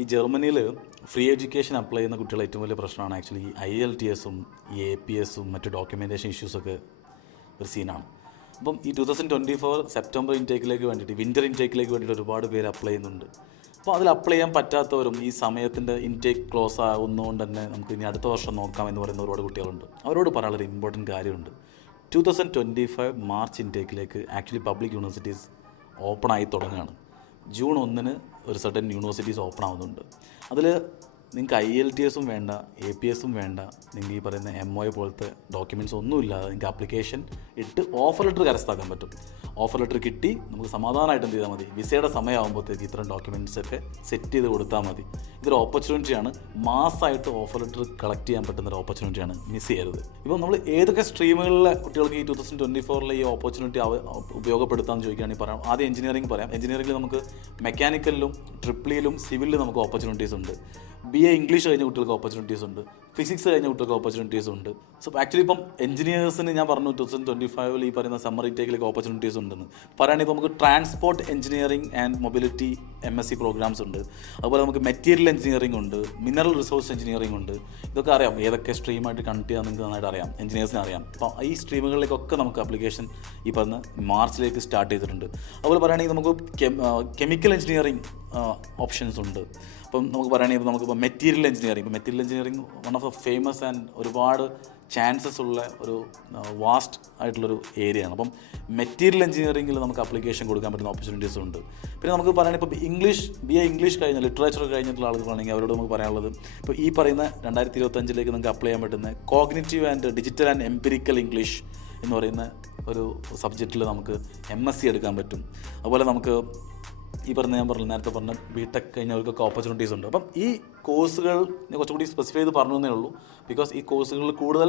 ഈ ജർമ്മനിയിൽ free education apply ചെയ്യുന്ന കുട്ടികളെ ഏറ്റവും വലിയ പ്രശ്നമാണ് ആക്ച്വലി ഈ IELTS-ഉം ഈ APS-ഉം മറ്റ് ഡോക്യുമെൻറ്റേഷൻ ഇഷ്യൂസൊക്കെ ഒരു സീനാണ്. അപ്പം ഈ 2024 സെപ്റ്റംബർ ഇൻടേക്കിലേക്ക് വേണ്ടിയിട്ട് വിൻ്റർ ഇൻടേക്കിലേക്ക് വേണ്ടിയിട്ട് ഒരുപാട് പേര് അപ്ലൈ ചെയ്യുന്നുണ്ട്. അപ്പോൾ അതിൽ അപ്ലൈ ചെയ്യാൻ പറ്റാത്തവരും ഈ സമയത്തിൻ്റെ ഇൻടേക്ക് ക്ലോസ് ആകുന്നതുകൊണ്ട് തന്നെ നമുക്ക് ഇനി അടുത്ത വർഷം നോക്കാം എന്ന് പറയുന്ന ഒരുപാട് കുട്ടികളുണ്ട്. അവരോട് പറയാനുള്ളൊരു ഇമ്പോർട്ടൻറ്റ് കാര്യമുണ്ട്. 2025 മാർച്ച് ഇൻടേക്കിലേക്ക് ആക്ച്വലി പബ്ലിക് യൂണിവേഴ്സിറ്റീസ് ഓപ്പൺ ആയി തുടങ്ങുകയാണ്. ജൂൺ 1 ഒരു സർട്ടൻ യൂണിവേഴ്സിറ്റീസ് ഓപ്പൺ ആവുന്നുണ്ട്. അതിൽ നിങ്ങൾക്ക് IELTS-ഉം വേണ്ട, APS-ഉം വേണ്ട, നിങ്ങൾ ഈ പറയുന്ന MOA പോലത്തെ ഡോക്യുമെൻറ്റ്സ് ഒന്നുമില്ലാതെ നിങ്ങൾക്ക് ആപ്ലിക്കേഷൻ ഇട്ട് ഓഫർ ലെറ്റർ കരസ്ഥമാക്കാൻ പറ്റും. ഓഫർ ലെറ്റർ കിട്ടി നമുക്ക് സമാധാനമായിട്ട് എന്ത് ചെയ്താൽ മതി, വിസയുടെ സമയമാകുമ്പോഴത്തേക്ക് ഇത്തരം ഡോക്യുമെൻറ്റ്സൊക്കെ സെറ്റ് ചെയ്ത് കൊടുത്താൽ മതി. ഇതൊരു ഓപ്പർച്യൂണിറ്റിയാണ്. മാസമായിട്ട് ഓഫർ ലെറ്റർ കളക്ട് ചെയ്യാൻ പറ്റുന്ന ഒരു ഓപ്പർച്യൂണിറ്റിയാണ്, മിസ് ചെയ്യരുത്. ഇപ്പോൾ നമ്മൾ ഏതൊക്കെ സ്ട്രീമുകളിലെ കുട്ടികൾക്ക് ഈ 2024 ഈ ഓപ്പർച്യൂണിറ്റി ഉപയോഗപ്പെടുത്താമെന്ന് ചോദിക്കുകയാണെങ്കിൽ പറയാം. ആദ്യം എഞ്ചിനീയറിംഗ് പറയാം. എഞ്ചിനീയറിംഗിൽ നമുക്ക് മെക്കാനിക്കലിലും ട്രിപ്പിളിലും സിവിലിലും നമുക്ക് ഓപ്പർച്യൂണിറ്റീസ് ഉണ്ട്. BA ഇംഗ്ലീഷ് കഴിഞ്ഞ കുട്ടികൾക്ക് ഓപ്പർച്യൂണിറ്റീസ് ഉണ്ട്. ഫിസിക്സ് കഴിഞ്ഞ കുട്ടികൾക്ക് ഓപ്പർച്യൂണിറ്റീസ് ഉണ്ട്. സോ ആക്ച്വലി ഇപ്പം എഞ്ചിനീയേഴ്സിന് ഞാൻ പറഞ്ഞു 2025 ഈ പറയുന്ന സമ്മർ ഇൻടേക്കിലേക്ക് ഓപ്പർച്യൂണിറ്റീസ് ഉണ്ടെന്ന് പറയുകയാണെങ്കിൽ ഇപ്പോൾ നമുക്ക് transport engineering and mobility MSc programmes ഉണ്ട്. അതുപോലെ നമുക്ക് മെറ്റീരിയൽ എഞ്ചിനീയറിംഗ് ഉണ്ട്, മിനറൽ റിസോഴ്സ് എഞ്ചിനീയറിംഗ് ഉണ്ട്. ഇതൊക്കെ അറിയാം, ഏതൊക്കെ സ്ട്രീമായിട്ട് കണക്ട് ചെയ്യാൻ നിങ്ങൾക്ക് നന്നായിട്ട് അറിയാം, എഞ്ചിനീയേഴ്സിന് അറിയാം. അപ്പോൾ ഈ സ്ട്രീമുകളിലേക്കൊക്കെ നമുക്ക് ആപ്ലിക്കേഷൻ ഈ പറഞ്ഞ മാർച്ചിലേക്ക് സ്റ്റാർട്ട് ചെയ്തിട്ടുണ്ട്. അതുപോലെ പറയുകയാണെങ്കിൽ നമുക്ക് കെമിക്കൽ എഞ്ചിനീയറിംഗ് ഓപ്ഷൻസ് ഉണ്ട്. അപ്പം നമുക്ക് പറയുകയാണെങ്കിൽ നമുക്കിപ്പോൾ material engineering one of the famous and ഒരുപാട് ചാൻസസ് ഉള്ള ഒരു വാസ്റ്റ് ആയിട്ടുള്ളൊരു ഏരിയയാണ്. അപ്പം മെറ്റീരിയൽ എഞ്ചിനീയറിംഗിൽ നമുക്ക് ആപ്ലിക്കേഷൻ കൊടുക്കാൻ പറ്റുന്ന ഓപ്പർച്യൂണിറ്റീസ് ഉണ്ട്. പിന്നെ നമുക്ക് പറയുകയാണെങ്കിൽ ഇപ്പോൾ BA ഇംഗ്ലീഷ് കഴിഞ്ഞ ലിറ്ററേച്ചർ കഴിഞ്ഞിട്ടുള്ള ആളുകളാണെങ്കിൽ അവരോട് നമുക്ക് പറയാനുള്ളത് ഇപ്പോൾ ഈ പറയുന്ന 2025 നിങ്ങൾക്ക് അപ്ലൈ ചെയ്യാൻ പറ്റുന്ന cognitive and digital and empirical English എന്ന് പറയുന്ന ഒരു സബ്ജക്റ്റിൽ നമുക്ക് MSc എടുക്കാൻ പറ്റും. അതുപോലെ നമുക്ക് ഈ നേരത്തെ പറഞ്ഞ BTech കഴിഞ്ഞവർക്കൊക്കെ ഓപ്പർച്യൂണിറ്റീസ് ഉണ്ട്. അപ്പം ഈ കോഴ്സുകൾ ഞാൻ കുറച്ചുകൂടി സ്പെസിഫൈ ചെയ്ത് പറഞ്ഞേ ഉള്ളൂ. ബിക്കോസ് ഈ കോഴ്സുകളിൽ കൂടുതൽ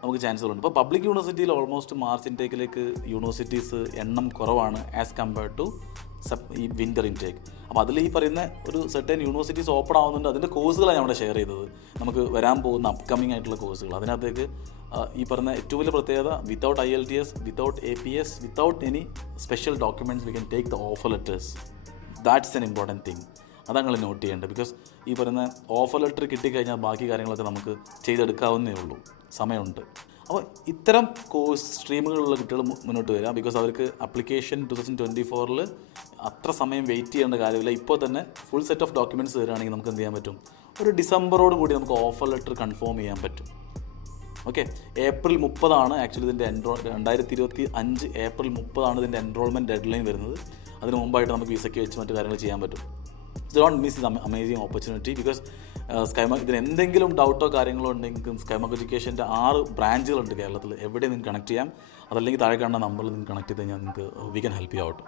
നമുക്ക് ചാൻസുകളുണ്ട്. ഇപ്പോൾ പബ്ലിക് യൂണിവേഴ്സിറ്റിയിൽ ഓൾമോസ്റ്റ് മാർച്ച് ഇൻടേക്കിലേക്ക് യൂണിവേഴ്സിറ്റീസ് എണ്ണം കുറവാണ് ആസ് കമ്പയർഡ് ടു ഈ വിൻ്റർ ഇൻടേക്ക്. അപ്പോൾ അതിൽ ഈ പറയുന്ന ഒരു സെർട്ടൻ യൂണിവേഴ്സിറ്റീസ് ഓപ്പൺ ആവുന്നുണ്ട്. അതിൻ്റെ കോഴ്സുകളാണ് ഞാൻ ഇവിടെ ഷെയർ ചെയ്തത്. നമുക്ക് വരാൻ പോകുന്ന അപ്കമിങ് ആയിട്ടുള്ള കോഴ്സുകൾ. അതിനകത്തേക്ക് ഈ പറഞ്ഞ ഏറ്റവും വലിയ പ്രത്യേകത, without IELTS, without APS, without any special documents we can take the offer letters. That's an important thing. അതാണ് നിങ്ങൾ നോട്ട് ചെയ്യേണ്ടത്. ബിക്കോസ് ഈ പറയുന്ന ഓഫർ ലെറ്റർ കിട്ടിക്കഴിഞ്ഞാൽ ബാക്കി കാര്യങ്ങളൊക്കെ നമുക്ക് ചെയ്തെടുക്കാവുന്നേ ഉള്ളൂ, സമയമുണ്ട്. അപ്പോൾ ഇത്തരം കോഴ്സ് സ്ട്രീമുകളുള്ള കുട്ടികൾ മുന്നോട്ട് വരിക. ബിക്കോസ് അവർക്ക് അപ്ലിക്കേഷൻ 2024 അത്ര സമയം വെയിറ്റ് ചെയ്യേണ്ട കാര്യമില്ല. ഇപ്പോൾ തന്നെ ഫുൾ സെറ്റ് ഓഫ് ഡോക്യുമെൻറ്റ്സ് തരികയാണെങ്കിൽ നമുക്ക് എന്ത് ചെയ്യാൻ പറ്റും, ഒരു ഡിസംബറോട് കൂടി നമുക്ക് ഓഫർ ലെറ്റർ കൺഫേം ചെയ്യാൻ പറ്റും. ഓക്കെ, April 30 ആക്ച്വലി ഇതിൻ്റെ 2025 April 30 ഇതിൻ്റെ എൻറോൾമെൻറ്റ് ഡെഡ് ലൈൻ വരുന്നത്. അതിന് മുമ്പായിട്ട് നമുക്ക് വിസയ്ക്ക് വെച്ച് മറ്റു കാര്യങ്ങൾ ചെയ്യാൻ പറ്റും. So don't miss this amazing opportunity. Because Skymark ഇതിന് എന്തെങ്കിലും ഡൗട്ടോ കാര്യങ്ങളോ ഉണ്ടെങ്കിൽ സ്കൈമാർക്ക് എഡ്യൂക്കേഷൻ്റെ 6 ബ്രാഞ്ചുകളുണ്ട് കേരളത്തിൽ. എവിടെ നിങ്ങൾക്ക് കണക്ട് ചെയ്യാം. അതല്ലെങ്കിൽ താഴെ കാണുന്ന നമ്പറിൽ നിങ്ങൾക്ക് കണക്ട് ചെയ്ത് കഴിഞ്ഞാൽ നിങ്ങൾക്ക് we can help you out.